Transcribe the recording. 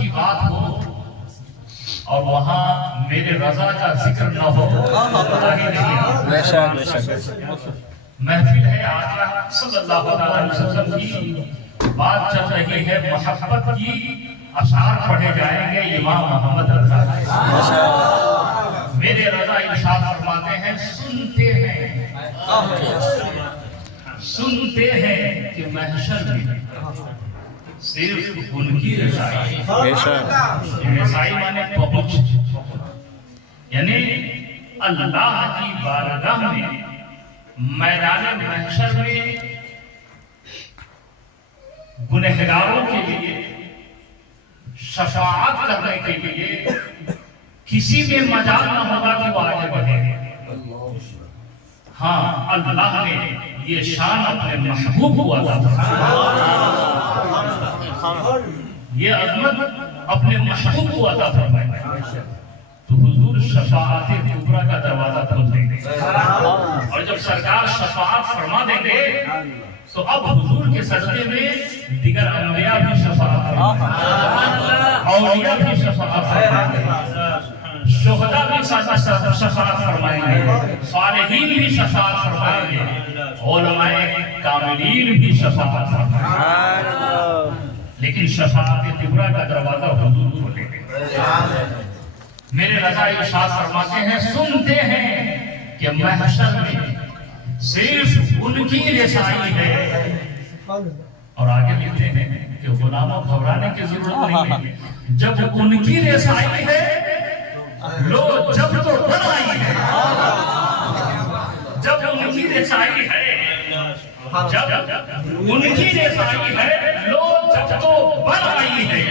کی بات ہو اور وہاں میرے رضا کا ذکر نہ ہو محفل ہے آقا صلی اللہ علیہ وسلم کی بات چل رہی ہے، محبت کی اشعار پڑھے جائیں گے امام محمد رضا میرے رضا ارشاد فرماتے ہیں سنتے ہیں کہ محشر میں صرف ان کی رضائی رضائی مانے پہنچ، یعنی اللہ کی بارگاہ میں میدان محشر میں گنہگاروں کے لیے شفاعت کرنے کے لیے کسی میں مجال نہ ہوگا کہ وہ آگے بڑھے۔ ہاں اللہ نے یہ شان اپنے محبوب کو عطا فرمائی، یہ عظمت اپنے محبوب کو عطا فرمائی، تو حضور شفاعت کبریٰ کا دروازہ کھول دیں گے، اور جب سرکار شفاعت فرما دیں گے تو اب حضور کے سجدے میں دیگر انبیاء بھی شفاعت فرمائیں، اولیاء بھی شفاعت فرمائیں، شہداء بھی شفاعت فرمائیں گے، صالحین بھی شفاعت فرمائیں گے، علماء کاملین بھی شفاعت فرمائیں گے، لیکن شفاعت کبریٰ کا دروازہ حضور کھولیں گے۔ میرے رضا ارشاد فرماتے ہیں سنتے ہیں کہ محشر میں صرف ان کی رسائی ہے، اور آگے لکھتے ہیں کہ غلاموں گھبرانے کی ضرورت نہیں ہے، جب ان کی رسائی ہے لو جب تو ڈر آئی ہے، جب ان کی رسائی ہے، جب ان کی رسائی ہے لو جب تو ڈر آئی ہے۔